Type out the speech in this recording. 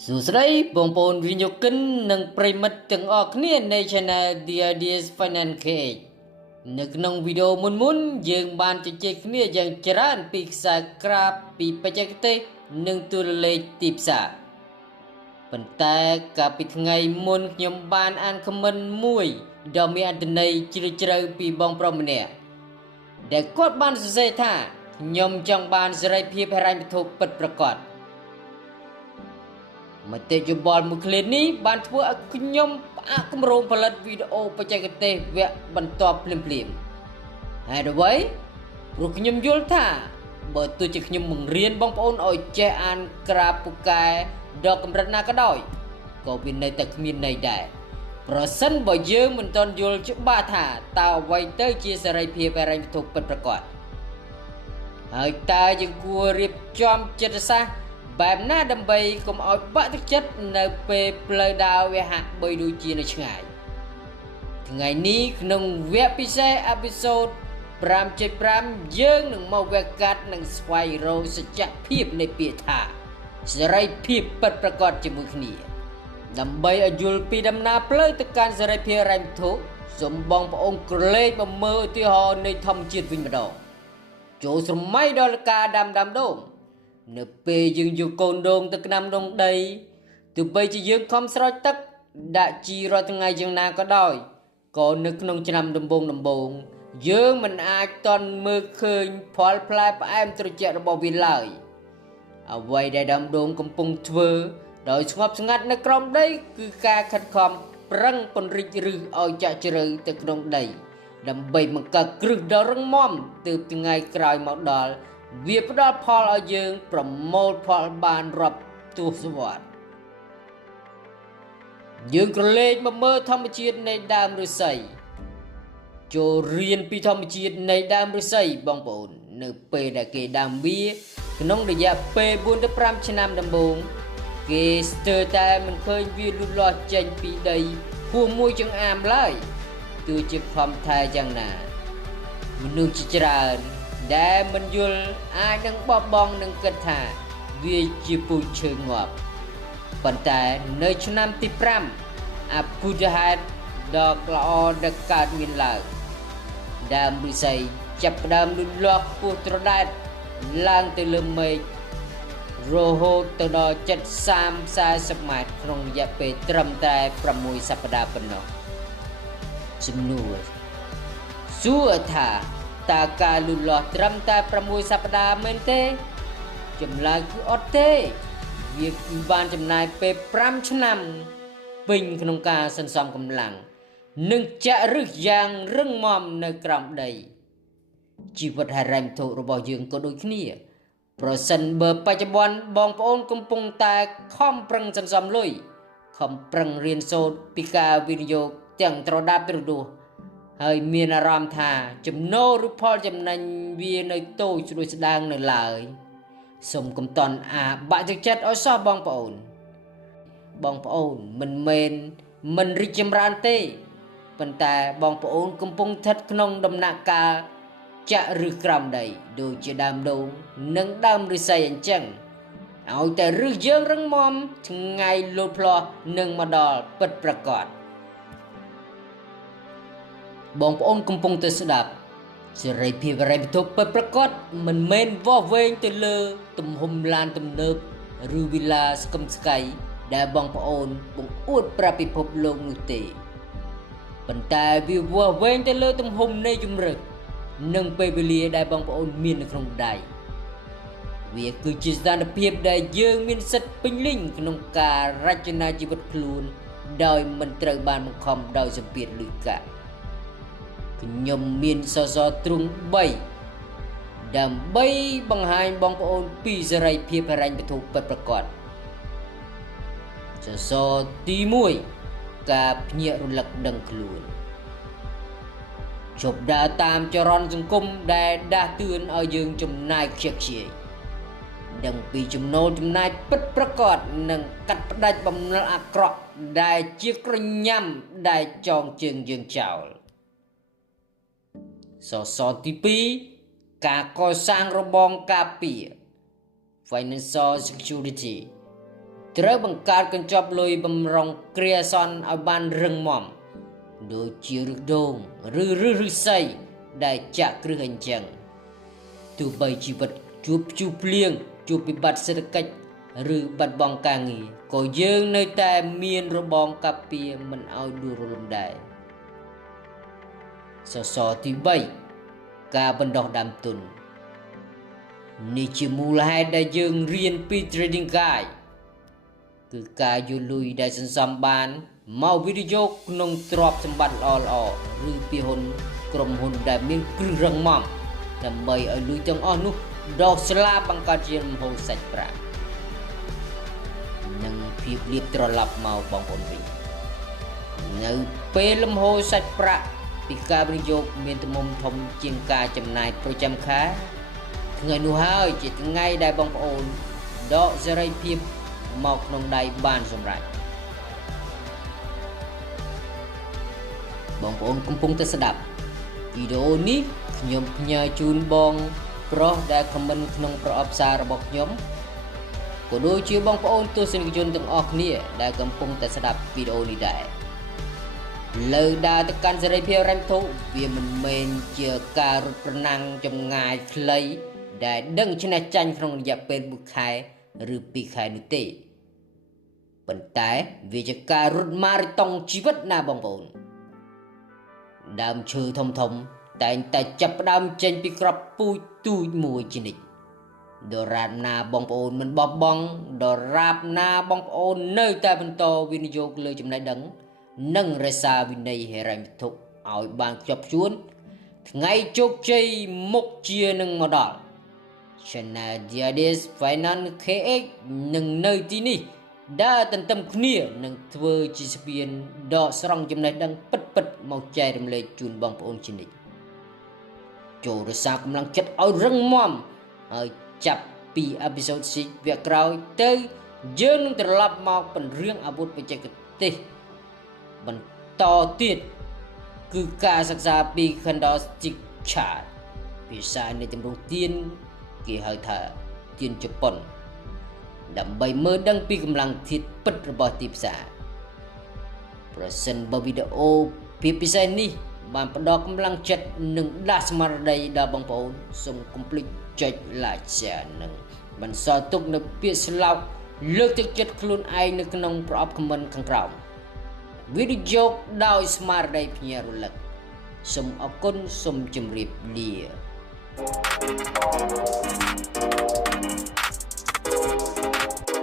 សួស្តីបងប្អូនវិញ្ញាកិននិងប្រិមិត្តទាំងអស់គ្នានៃ Channel The Ideas Finance KH នៅក្នុងវីដេអូមុនយើងបានជជែកគ្នាយ៉ាងច្រើនពីខ្សែក្រាបពីបច្ចេកទេសនិងតួលេខទីផ្សារប៉ុន្តែកាលពីថ្ងៃមុនខ្ញុំបានអានខមមិនមួយដ៏មានអត្ថន័យជ្រាលជ្រៅពីបងប្រុសម្នាក់ដែលគាត់បានសរសេរថាខ្ញុំចង់បានសេរីភាពហិរញ្ញវត្ថុពិតប្រាកដមតិយោបល់មួយឃ្លានេះបានធ្វើឲ្យខ្ញុំផ្អាកគម្រោងផលិតវីដេអូបច្ចេកទេសវគ្គបន្ទាប់ភ្លាមហេតុអ្វីព្រោះខ្ញុំយល់ថាបើទោះជាខ្ញុំបង្រៀនបងប្អូនឲ្យចេះអានក្រាបពូកែដល់កម្រិតណាក៏ដោយក៏វានៅតែគ្មានន័យដែរប្រសិនបើយើងមិនទាន់យល់ច្បាស់ថាតើអ្វីទៅជាសេរីភាពហិរញ្ញវត្ថុពិតប្រាកដហើយតើយើងគួររៀបចំចិត្តសាស្ត្របែបណាដើម្បីកុំឲ្យបាក់ទឹកចិត្តនៅពេលផ្លូវដើរវាហាក់បីដូចជានៅឆ្ងាយថ្ងៃនេះក្នុងវគ្គពិសេសអេពីសូត 5.5 យើងនឹងមកវគ្គកាត់និងស្វែងរកសច្ចភាពនៃពាក្យថាសេរីភាពពិតប្រាកដជាមួយគ្នាដើម្បីឲ្យយល់ពីដំណើរផ្លូវទៅកាន់សេរីភាពហិរញ្ញវត្ថុសូមបងប្អូនក្រឡេកមកមើលឧទាហរណ៍នៃធម្មជាតិវិញម្ដងចូលស្រមៃដល់ការដាំដូងនៅពេលយើងយកកូនដូងទៅក្ដាំដងដីទោះបីជាយើងខំស្រោចទឹកដាក់ជីរាល់ថ្ងៃយ៉ាងណាក៏ដោយក៏នៅក្នុងឆ្នាំដំបូងយើងមិនអាចតន់មើលឃើញផលផ្លែផ្អែមត្រជាក់របស់វាឡើយអ្វីដែលដើមដូងកំពុងធ្វើដោយស្ងប់ស្ងាត់នៅក្រោមដីគឺការខិតខំប្រឹងពង្រីកឫសឲ្យចាក់ជ្រៅទៅក្នុងដីដើម្បីបង្កើតគ្រឹះដ៏រឹងមាំទើបថ្ងៃក្រោយមកដល់វាផ្ដល់ផលឲ្យយើងប្រមូលផលបានរាប់ទសវត្សរ៍យើងក្រឡេកមកមើលធម្មជាតិនៃដើមឫស្សីចូលរៀនពីធម្មជាតិនៃដើមឫស្សីបងប្អូននៅពេលដែលគេដាំវាក្នុងរយៈពេល 4 ទៅ 5 ឆ្នាំដំបូងគេស្ទើរតែមិនឃើញវាលូតលាស់ចេញពីដីហួសមួយចង្អាមឡើយទោះជាខំថែយ៉ាងណាមនុស្សជាច្រើនដែលមិនយល់អាចនឹងបោះបង់នឹងគិតថាវាជាពូជឈើងាប់ប៉ុន្តែនៅឆ្នាំទី5អភូតហេតុដ៏ល្អដែលកើតមានឡើងដើមឫស្សីចាប់ផ្ដើមលូតលាស់ខ្ពស់ត្រដែតឡើងទៅលើមេឃរហូតទៅដល់ជិត 30-40 ម៉ែត្រក្នុងរយៈពេលត្រឹមតែ 6 សប្តាហ៍ប៉ុណ្ណោះជំនួសសួរថាតើការលូតលាស់ត្រឹមតែ 6 សប្តាហ៍មែនទេចម្លើយគឺអត់ទេវាគឺបានចំណាយពេល5ឆ្នាំពេញក្នុងការសន្សំកម្លាំងនិងចាក់ឫសយ៉ាងរឹងមាំនៅក្រោមដីជីវិតហិរញ្ញវត្ថុរបស់យើងក៏ដូចគ្នាប្រសិនបើបច្ចុប្បន្នបងប្អូនកំពុងតែខំប្រឹងសន្សំលុយខំប្រឹងរៀនសូត្រពីការវិនិយោគទាំងត្រដាបត្រដួសហើយមានអារម្មណ៍ថាចំណូលឬផលចំណេញវានៅតូចស្ដួយស្ដាងនៅឡើយសូមកុំតន់បាក់ទឹកចិត្តឲ្យសោះបងប្អូនមិនមែនមិនរីកចម្រើនទេប៉ុន្តែបងប្អូនកំពុងស្ថិតក្នុងដំណាក់កាលចាក់ឫសក្រោមដីដូចជាដើមដូងនិងដើមឫស្សីអញ្ចឹងឲ្យតែឫសយើងរឹងមាំថ្ងៃលូតផ្លាស់នឹងមកដល់ពិតប្រាកដបងប្អូនកំពុងតែស្ដាប់សេរីភាពហិរញ្ញវត្ថុពិតប្រាកដមិនមែនវាស់វែងទៅលើទំហំឡានទំនើបឬវិឡាស្កឹមស្កៃដែលបងប្អូនបង្អួតប្រាប់ពិភពលោកនោះទេប៉ុន្តែវាវាស់វែងទៅលើទំហំនៃជំរឹកនិងពេលវេលាដែលបងប្អូនមាននៅក្នុងដៃវាគឺជាស្ថានភាពដែលយើងមានសិទ្ធិពេញលេញក្នុងការរចនាជីវិតខ្លួនដោយមិនត្រូវបានបង្ខំដោយសម្ពាធលុយកាក់ខ្ញុំមានសសរទ្រង់3ដើម្បីបង្ហាញបងប្អូនពីសេរីភាពហិរញ្ញវត្ថុពិតប្រាកដសសរទី1ការភ្ញាក់រលឹកដឹងខ្លួនជប់ដើរតាមចរន្តសង្គមដែលដាស់តឿនឲ្យយើងចំណាយខ្ជិលខ្ជាយដឹងពីចំណូលចំណាយពិតប្រាកដនិងកាត់ផ្ដាច់បំណុលអាក្រក់ដែលជាក្រញ៉ាំដែលចងជើងយើងចោលសសរទី2ការកសាងរបងការពារ Financial Security ត្រូវបង្កើតកញ្ចប់លុយបំរុងគ្រាសន្នឲ្យបានរឹងមាំដូចជាឫសដូងឬឫស្សីដែលចាក់គ្រឹះអញ្ចឹងទោះបីជីវិតជួបព្យុះភ្លៀងជួបវិបត្តិសេដ្ឋកិច្ចឬបាត់បង់ការងារក៏យើងនៅតែមានរបងការពារមិនឲ្យដួលរលំដែរសសរទី3ការបណ្ដុះដើមទុននេះជាមូលហេតុដែលយើងរៀនពី Trading Guide គឺការយល់លុយដែលសន្សំបានមកវិនិយោគក្នុងទ្រព្យសម្បត្តិល្អៗឬពីហ៊ុនក្រុមហ៊ុនដែលមានគ្រឹះរឹងមាំដើម្បីឲ្យលុយទាំងអស់នោះដុះស្លាបបង្កើតជាលំហូរសាច់ប្រាក់និងភាពលាភត្រឡប់មកបងប្អូនវិញនៅពេលលំហូរសាច់ប្រាក់ពីការវិនិយោគមានទំហំធំជាងការចំណាយប្រចាំខែថ្ងៃនោះហើយជាថ្ងៃដែលបងប្អូនដកសេរីភាពមកក្នុងដៃបានសម្រេចបងប្អូនកំពុងតែស្ដាប់វីដេអូនេះខ្ញុំផ្ញើជូនបងប្រុសដែលខមមិនក្នុងប្រអប់សាររបស់ខ្ញុំក៏ដូចជាបងប្អូនទស្សនិកជនទាំងអស់គ្នាដែលកំពុងតែស្ដាប់វីដេអូនេះដែរលើដើរទៅកាន់សេរីភាពរ៉ាំធុវាមិនមែនជាការរត់ប្រណាំងចម្ងាយខ្លីដែលដឹងឈ្នះចាញ់ក្នុងរយៈពេល1ខែឬ2ខែនោះទេប៉ុន្តែវាជាការរត់ម៉ារ៉េតុងជីវិតណាបងប្អូនដើមឈើធំតែងតែចាប់ផ្ដើមចេញពីក្របពូជទូចមួយជានិច្ចដរាបណាបងប្អូនមិនបោះបង់ដរាបណាបងប្អូននៅតែបន្តវិនិយោគលើចំណេះដឹងនិងរក្សាវិន័យហិរញ្ញវត្ថុឲ្យបានខ្ជាប់ខ្ជួនថ្ងៃជោគជ័យមុខជានឹងមកដល់ Channel Diades Finance KX នឹងនៅទីនេះដើរទន្ទឹមគ្នានឹងធ្វើជាស្ពានដកស្រង់ចំណេះដឹងពិតមកចែករំលែកជូនបងប្អូនជានិច្ចចូលរក្សាកម្លាំងចិត្តឲ្យរឹងមាំហើយចាប់ពីអេពីសូត6វគ្គក្រោយទៅយើងនឹងត្រឡប់មកពង្រៀនអាវុធបច្ចេកទេសបន្តទៀតគឺការសិក្សាពី Candlestick Chart ភាសានៃទម្រង់ទៀនគេហៅថាទៀនជប៉ុនដើម្បីមើលដឹងពីកម្លាំងធាតុពិតរបស់ទីផ្សារប្រសិនបើវីដេអូភាពពិសេសនេះបានផ្ដល់កម្លាំងចិត្តនិងដាស់ស្មារតីដល់បងប្អូនសូមកុំភ្លេចចុច like share និងបន្សល់ទុកនៅពាក្យស្លោកលើកទឹកចិត្តខ្លួនឯងនៅក្នុងប្រអប់ comment ខាងក្រោមវីដេអូដោយស្មារតីភ្ញាក់រលឹកសូមអរគុណសូមជម្រាបលា